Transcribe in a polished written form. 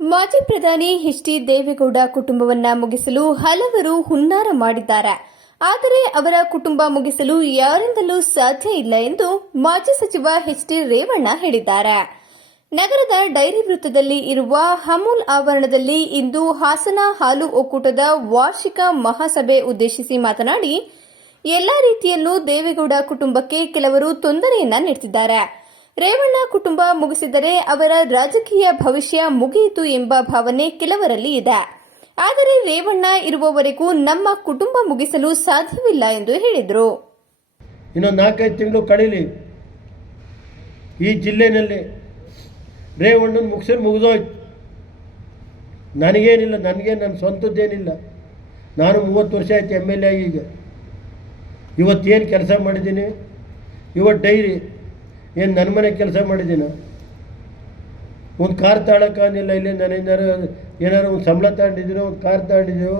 ಮಾಜಿ ಪ್ರಧಾನಿ ಎಚ್.ಡಿ. ದೇವೇಗೌಡ ಕುಟುಂಬವನ್ನ ಮುಗಿಸಲು ಹಲವರು ಹುನ್ನಾರ ಮಾಡಿದ್ದಾರೆ. ಆದರೆ ಅವರ ಕುಟುಂಬ ಮುಗಿಸಲು ಯಾರಿಂದಲೂ ಸಾಧ್ಯ ಇಲ್ಲ ಎಂದು ಮಾಜಿ ಸಚಿವ ಎಚ್.ಡಿ. ರೇವಣ್ಣ ಹೇಳಿದ್ದಾರೆ. ನಗರದ ಡೈರಿ ವೃತ್ತದಲ್ಲಿ ಇರುವ ಅಮೂಲ್ ಆವರಣದಲ್ಲಿ ಇಂದು ಹಾಸನ ಹಾಲು ಒಕ್ಕೂಟದ ವಾರ್ಷಿಕ ಮಹಾಸಭೆ ಉದ್ದೇಶಿಸಿ ಮಾತನಾಡಿ, ಎಲ್ಲಾ ರೀತಿಯಲ್ಲೂ ದೇವೇಗೌಡ ಕುಟುಂಬಕ್ಕೆ ಕೆಲವರು ತೊಂದರೆಯನ್ನ ನೀಡುತ್ತಿದ್ದಾರೆ. ರೇವಣ್ಣ ಕುಟುಂಬ ಮುಗಿಸಿದರೆ ಅವರ ರಾಜಕೀಯ ಭವಿಷ್ಯ ಮುಗಿಯಿತು ಎಂಬ ಭಾವನೆ ಕೆಲವರಲ್ಲಿ ಇದೆ. ಆದರೆ ರೇವಣ್ಣ ಇರುವವರೆಗೂ ನಮ್ಮ ಕುಟುಂಬ ಮುಗಿಸಲು ಸಾಧ್ಯವಿಲ್ಲ ಎಂದು ಹೇಳಿದರು. ಇನ್ನೊಂದು 4-5 ತಿಂಗಳು ಕಳೀಲಿ, ಈ ಜಿಲ್ಲೆಯಲ್ಲಿ ರೇವಣ್ಣನ ಮುಗಿದೋಯ್ತು. ನನಗೇನಿಲ್ಲ, ನನ್ನ ಸ್ವಂತದ್ದೇನಿಲ್ಲ. ನಾನು 30 ವರ್ಷ ಆಯ್ತು MLA ಆಗಿ. ಈಗ ಇವತ್ತೇನು ಕೆಲಸ ಮಾಡಿದ್ದೀನಿ, ಇವತ್ತು ಡೈರಿ ಏನು ನನ್ನ ಮನೆ ಕೆಲಸ ಮಾಡಿದ್ದೀನ? ಒಂದು ಕಾರ್ ತಾಳೋಕ್ಕಾಗಿಲ್ಲ. ಇಲ್ಲಿ ನಾನು ಏನಾರು ಒಂದು ಸಂಬಳ ತಗೊಂಡಿದ್ದೀನೋ, ಒಂದು ಕಾರ್ ತಗೊಂಡಿದ್ದೀವೋ,